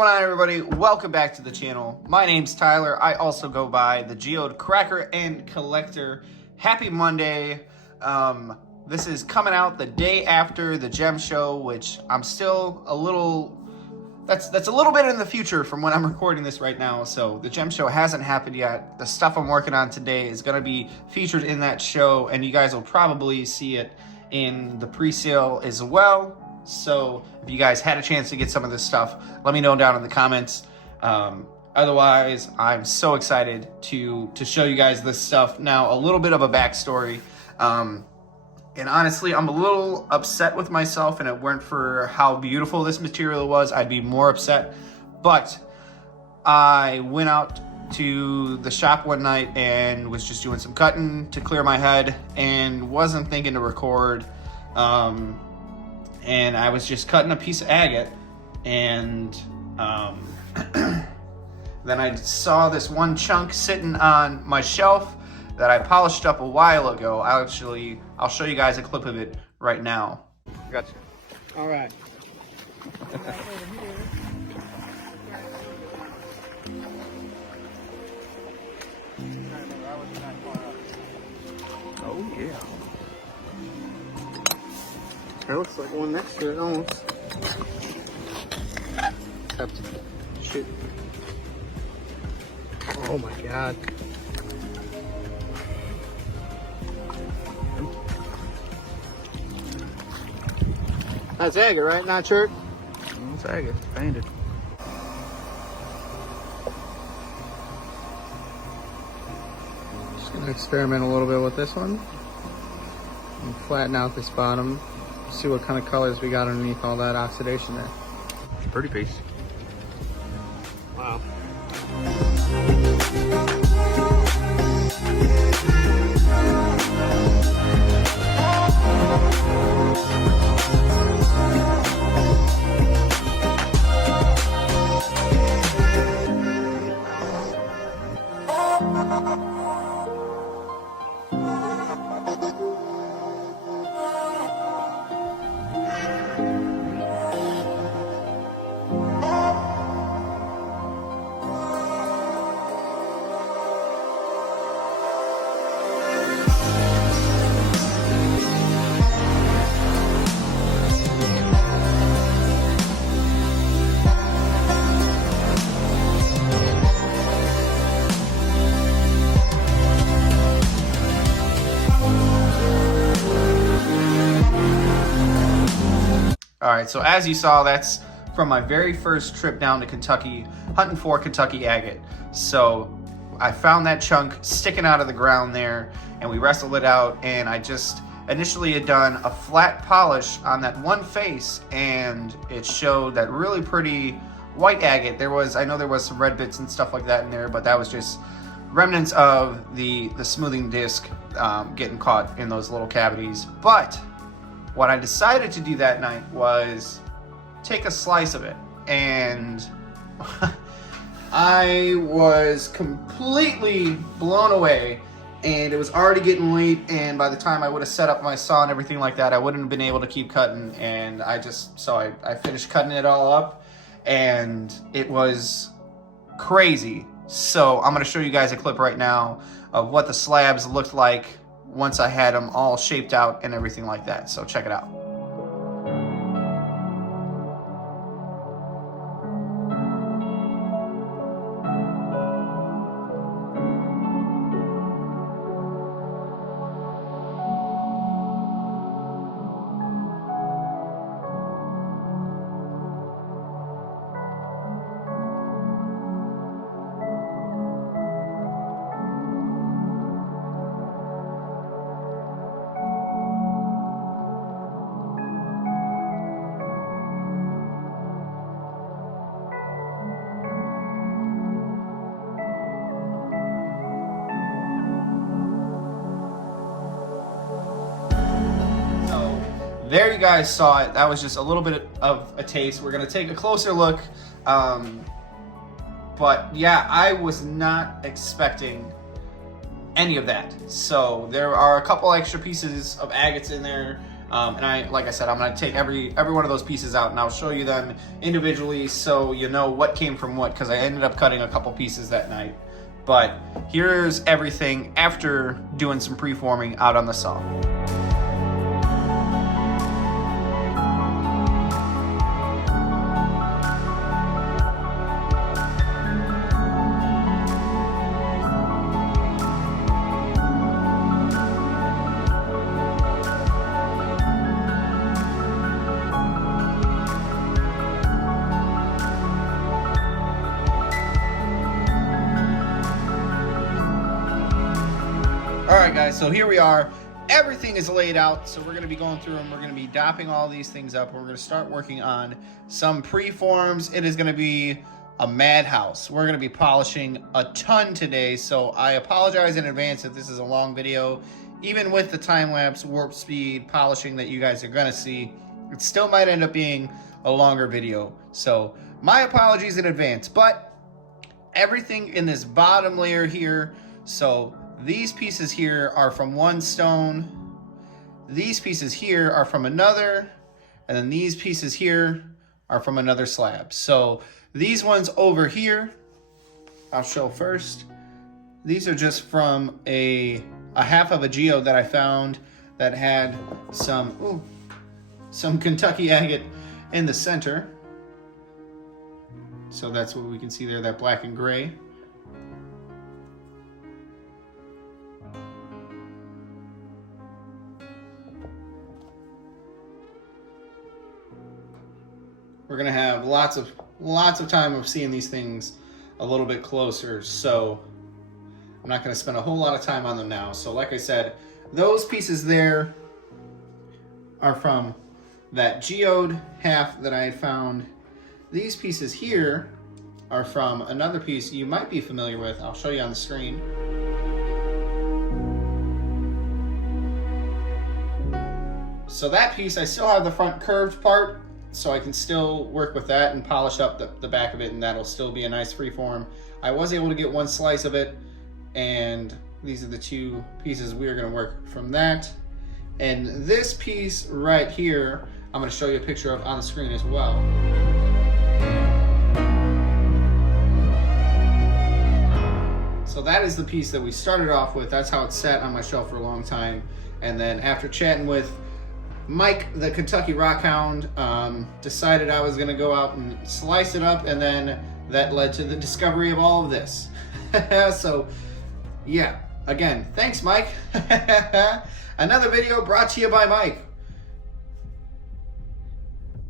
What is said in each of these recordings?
going on, everybody? Welcome back to the channel. My name's Tyler. I also go by the Geode Cracker and Collector. Happy Monday. This is coming out the day after the gem show, which I'm still a little... That's a little bit in the future from when I'm recording this right now. So the gem show hasn't happened yet. The stuff I'm working on today is going to be featured in that show, and you guys will probably see it in the pre-sale as well. So if you guys had a chance to get some of this stuff, let me know down in the comments. Otherwise, I'm so excited to show you guys this stuff. Now, a little bit of a backstory. And honestly, I'm a little upset with myself, and it weren't for how beautiful this material was, I'd be more upset. But I went out to the shop one night and was just doing some cutting to clear my head and wasn't thinking to record. And I was just cutting a piece of agate, and then I saw this one chunk sitting on my shelf that I polished up a while ago. I'll show you guys a clip of it right now. Gotcha. All right. Oh yeah. That looks like one next to it almost. Shoot. Oh my god. That's agate, right? Not chert? It's agate. It's painted. Just gonna experiment a little bit with this one. And flatten out this bottom. See what kind of colors we got underneath all that oxidation there. Pretty piece. Wow. All right, so as you saw, that's from my very first trip down to Kentucky, hunting for Kentucky agate. So I found that chunk sticking out of the ground there, and we wrestled it out, and I just initially had done a flat polish on that one face, and it showed that really pretty white agate. I know there was some red bits and stuff like that in there, but that was just remnants of the smoothing disc getting caught in those little cavities. But what I decided to do that night was take a slice of it, and I was completely blown away, and it was already getting late, and by the time I would have set up my saw and everything like that, I wouldn't have been able to keep cutting, and I finished cutting it all up, and it was crazy. So I'm going to show you guys a clip right now of what the slabs looked like once I had them all shaped out and everything like that. So check it out. There you guys saw it. That was just a little bit of a taste. We're gonna take a closer look. But yeah, I was not expecting any of that. So there are a couple extra pieces of agates in there. And like I said, I'm gonna take every one of those pieces out and I'll show you them individually so you know what came from what, because I ended up cutting a couple pieces that night. But here's everything after doing some preforming out on the saw. Alright guys, so here we are. Everything is laid out, so we're going to be going through them. We're going to be dopping all these things up. We're going to start working on some preforms. It is going to be a madhouse. We're going to be polishing a ton today, so I apologize in advance if this is a long video. Even with the time-lapse warp speed polishing that you guys are going to see, it still might end up being a longer video. So my apologies in advance, but everything in this bottom layer here, so these pieces here are from one stone, these pieces here are from another, and then these pieces here are from another slab. So these ones over here, I'll show first. These are just from a half of a geode that I found that had some Kentucky agate in the center. So that's what we can see there, that black and gray. We're gonna have lots of time of seeing these things a little bit closer, so I'm not gonna spend a whole lot of time on them now. So like I said, those pieces there are from that geode half that I had found. These pieces here are from another piece you might be familiar with. I'll show you on the screen. So that piece, I still have the front curved part, so I can still work with that and polish up the back of it, and that'll still be a nice freeform. I was able to get one slice of it, and these are the two pieces we are going to work from that. And this piece right here, I'm going to show you a picture of on the screen as well. So that is the piece that we started off with. That's how it sat on my shelf for a long time. And then after chatting with Mike, the Kentucky Rockhound, decided I was going to go out and slice it up, and then that led to the discovery of all of this. So, yeah, again, thanks, Mike. Another video brought to you by Mike.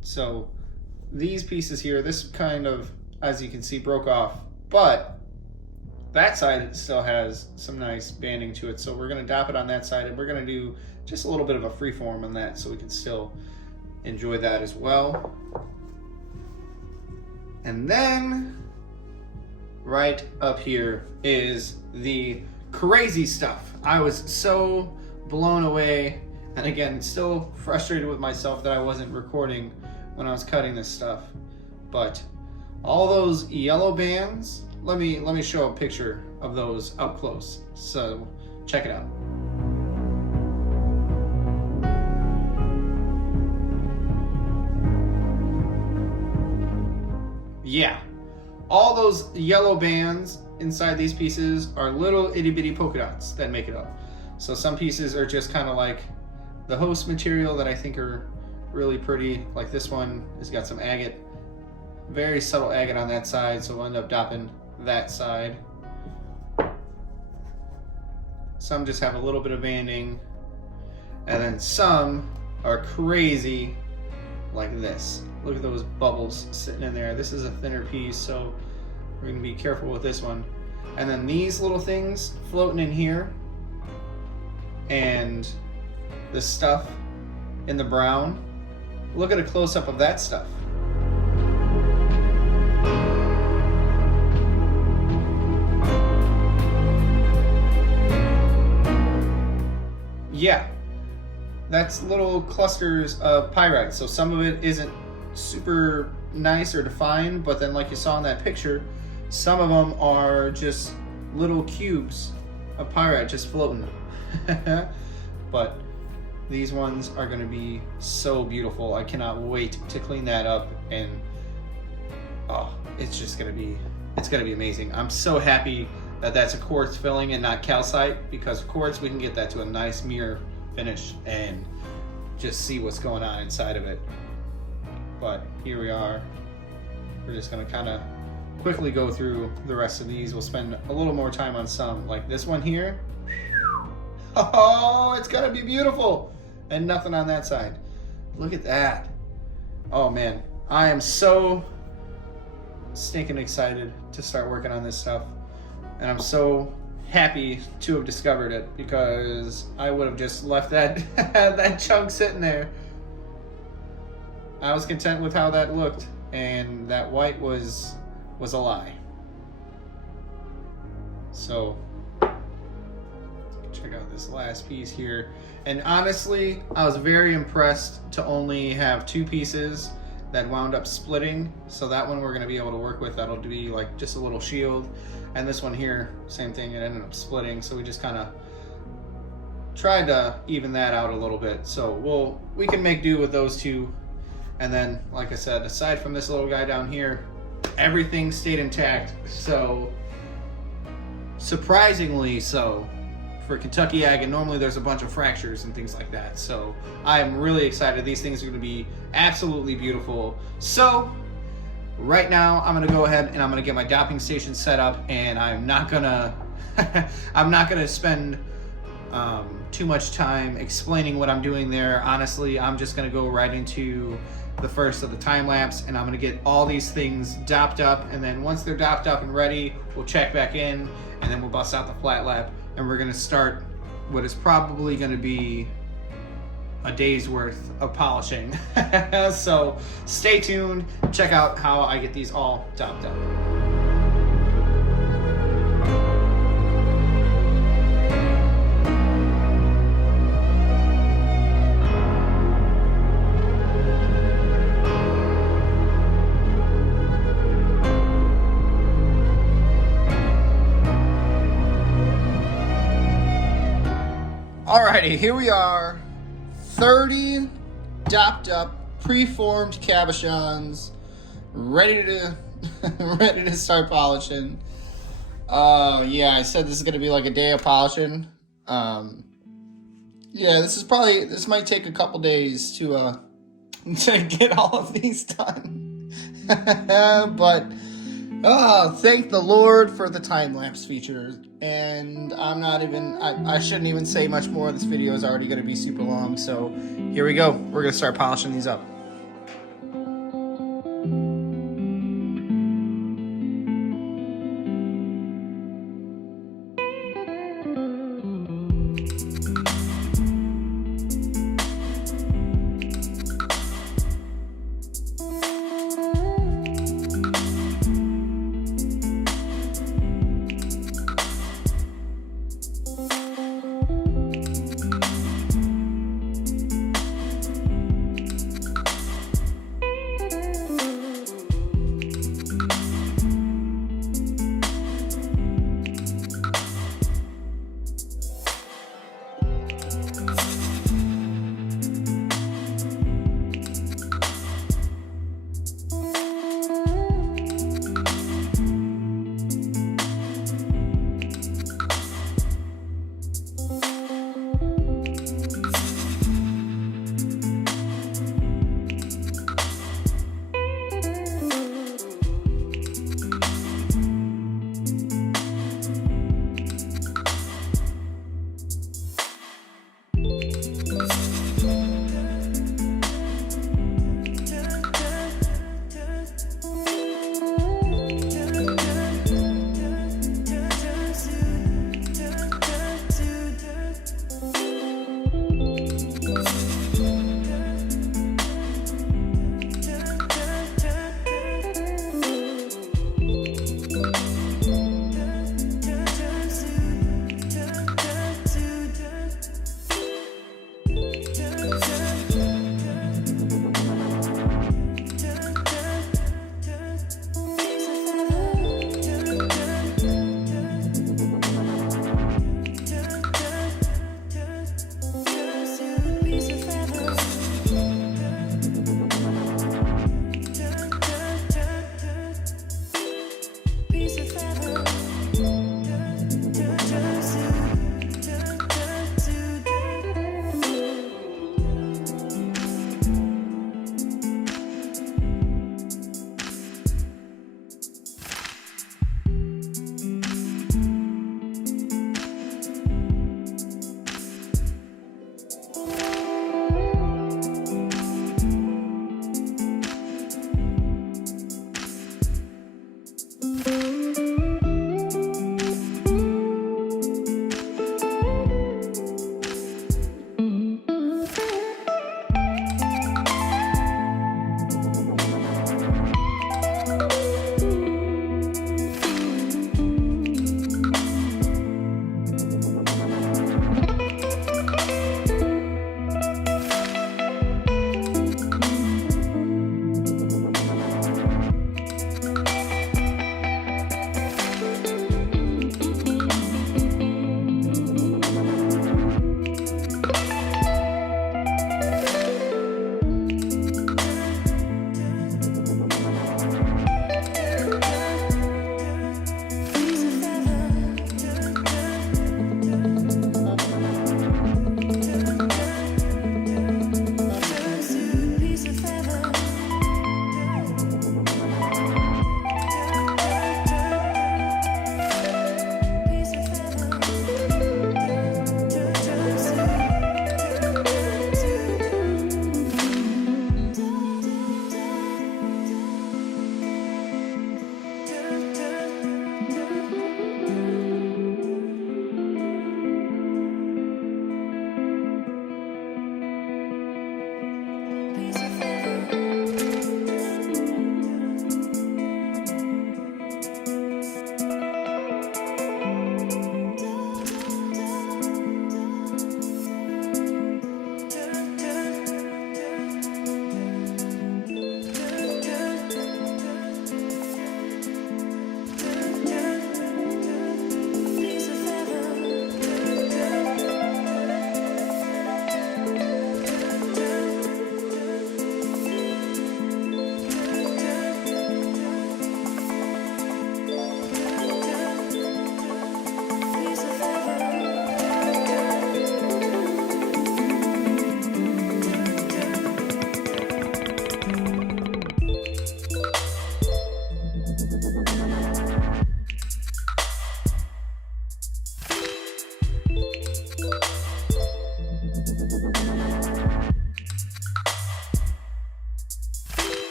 So, these pieces here, this kind of, as you can see, broke off, but that side still has some nice banding to it, so we're going to dop it on that side, and we're going to do just a little bit of a freeform on that so we can still enjoy that as well. And then right up here is the crazy stuff. I was so blown away, and again, still frustrated with myself that I wasn't recording when I was cutting this stuff. But all those yellow bands, let me show a picture of those up close. So check it out. Yeah, all those yellow bands inside these pieces are little itty bitty polka dots that make it up. So some pieces are just kind of like the host material that I think are really pretty. Like this one has got some agate, very subtle agate on that side, so we'll end up dopping that side. Some just have a little bit of banding, and then some are crazy like this. Look at those bubbles sitting in there. This is a thinner piece, so we're gonna be careful with this one. And then these little things floating in here, and the stuff in the brown. Look at a close-up of that stuff. Yeah, that's little clusters of pyrite. So some of it isn't super nice or defined, but then like you saw in that picture, some of them are just little cubes of pyrite just floating. But These ones are going to be so beautiful. I cannot wait to clean that up, and oh, it's just going to be, it's going to be amazing. I'm so happy that that's a quartz filling and not calcite, because quartz, we can get that to a nice mirror finish and just see what's going on inside of it. But here we are. We're just going to kind of quickly go through the rest of these. We'll spend a little more time on some, like this one here. Oh, it's going to be beautiful. And nothing on that side. Look at that. Oh man, I am so stinking excited to start working on this stuff. And I'm so happy to have discovered it, because I would have just left that that chunk sitting there. I was content with how that looked, and that white was a lie. So check out this last piece here. And honestly, I was very impressed to only have 2 pieces that wound up splitting. So that one we're going to be able to work with. That'll be like just a little shield. And this one here, same thing, it ended up splitting. So we just kind of tried to even that out a little bit. So we can make do with those 2. And then, like I said, aside from this little guy down here, everything stayed intact. So surprisingly so for Kentucky Ag, and normally there's a bunch of fractures and things like that. So I'm really excited. These things are going to be absolutely beautiful. So right now I'm going to go ahead and I'm going to get my dopping station set up, and I'm not going to I'm not going to spend too much time explaining what I'm doing there. Honestly, I'm just going to go right into the first of the time lapse, and I'm going to get all these things dopped up, and then once they're dopped up and ready, we'll check back in, and then we'll bust out the flat lap, and we're going to start what is probably going to be a day's worth of polishing. So stay tuned, check out how I get these all dopped up. Alrighty, here we are. 30 dopped up, preformed cabochons, ready to ready to start polishing. Yeah, I said this is gonna be like a day of polishing. Yeah, this might take a couple days to get all of these done. But thank the Lord for the time-lapse feature. And I shouldn't even say much more. This video is already going to be super long. So here we go. We're going to start polishing these up.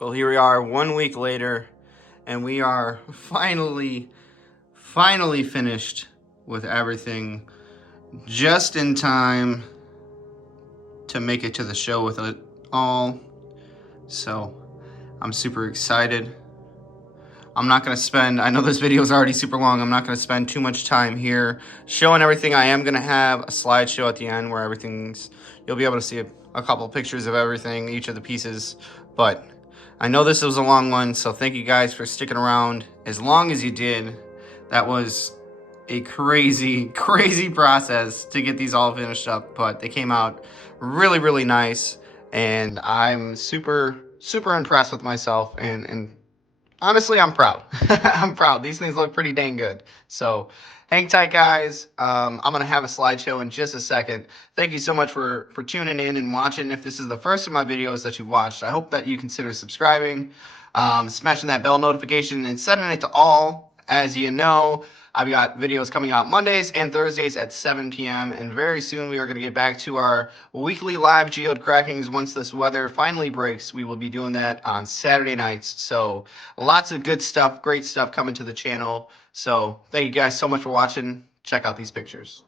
Well, here we are 1 week later, and we are finally finished with everything just in time to make it to the show with it all. So I'm super excited. I'm not going to spend, I know this video is already super long, I'm not going to spend too much time here showing everything. I am going to have a slideshow at the end where you'll be able to see a couple of pictures of everything, each of the pieces. But I know this was a long one, so thank you guys for sticking around as long as you did. That was a crazy process to get these all finished up, but they came out really, really nice, and I'm super impressed with myself, and honestly, I'm proud. I'm proud. These things look pretty dang good. So hang tight, guys. I'm going to have a slideshow in just a second. Thank you so much for tuning in and watching. If this is the first of my videos that you've watched, I hope that you consider subscribing, smashing that bell notification, and setting it to all. As you know, I've got videos coming out Mondays and Thursdays at 7 p.m. And very soon we are going to get back to our weekly live geode crackings. Once this weather finally breaks, we will be doing that on Saturday nights. So lots of good stuff, great stuff coming to the channel. So thank you guys so much for watching. Check out these pictures.